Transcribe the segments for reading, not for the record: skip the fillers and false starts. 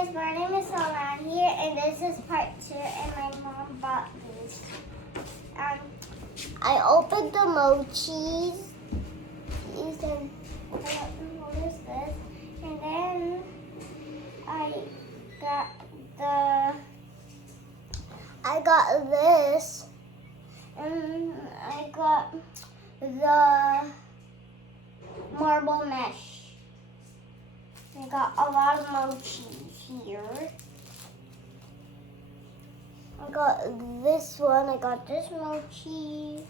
guys, my name is Solan here, and this is part 2, and my mom bought these. I opened the mochis, and what is this? And then I got this, and I got the marble mesh. I got a lot of mochi here. I got this one. I got this mochi.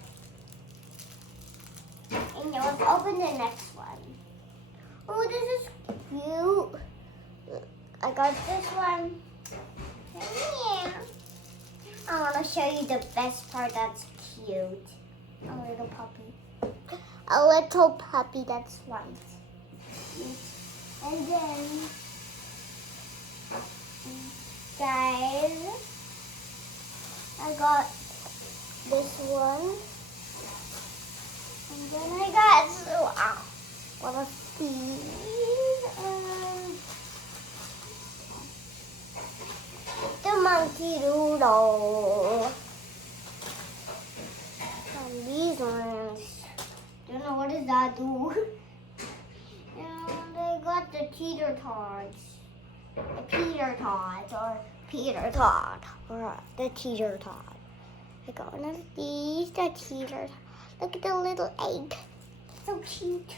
And now let's open the next one. Oh, this is cute. I got this one. Yeah. I want to show you the best part that's cute. A little puppy. A little puppy that's white. And then, guys, I got this one. And then I got one of these. The monkey doodle. And these ones. Don't know what does that do. And I got the Peter Tots. The Peter Tots, or Peter Tot, or the Teeter Tot. I got one of these, the Teeter Tot. Look at the little egg. So cute.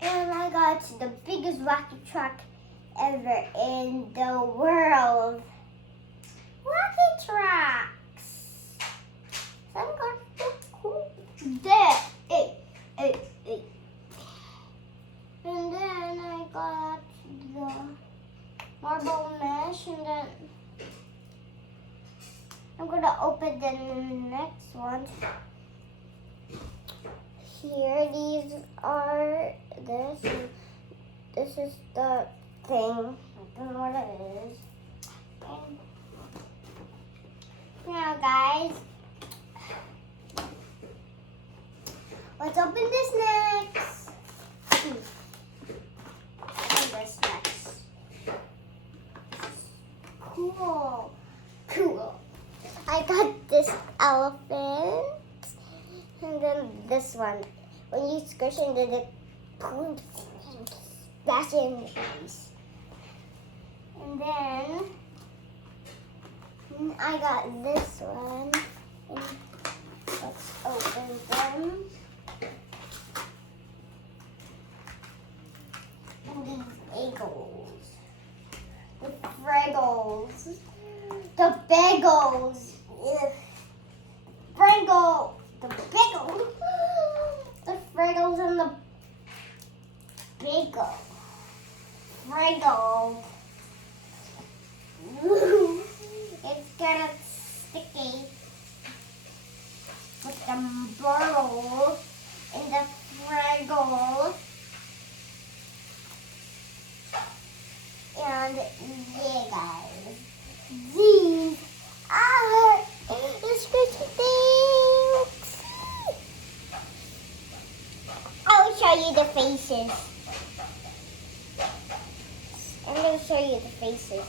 And I got the biggest rocket truck ever in the world. Rocket trucks. Some got so cool. There. Hey. And then I got the marble mesh, and then I'm gonna open the next one. Here, these are this. And this is the thing. I don't know what it is. And now, guys, let's open this next. This next. Cool. I got this elephant, and then this one. When you squish it, then it splash in your face. And then I got this one. And let's open them. And these bagels. The Fraggles. The bagels. Ugh. Fraggle. The bagel. The Fraggles and the bagel. Fraggle. It's kind of sticky with the burrow in the Fraggle. And yeah, guys, these are the squishy things. I'll show you the faces. I'm going to show you the faces.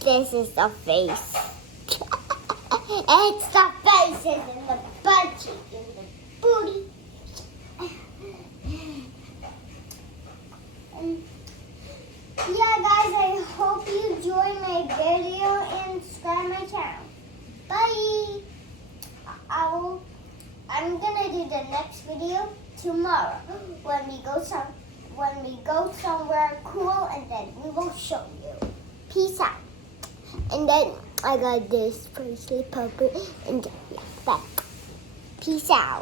This is the face. It's the faces and the butt cheek and the booty. Yeah, guys, I hope you enjoyed my video and subscribe my channel. Bye. I'm gonna do the next video tomorrow when we go somewhere cool, and then we will show you. Peace out. And then I got this bracelet puppet and back. Peace out.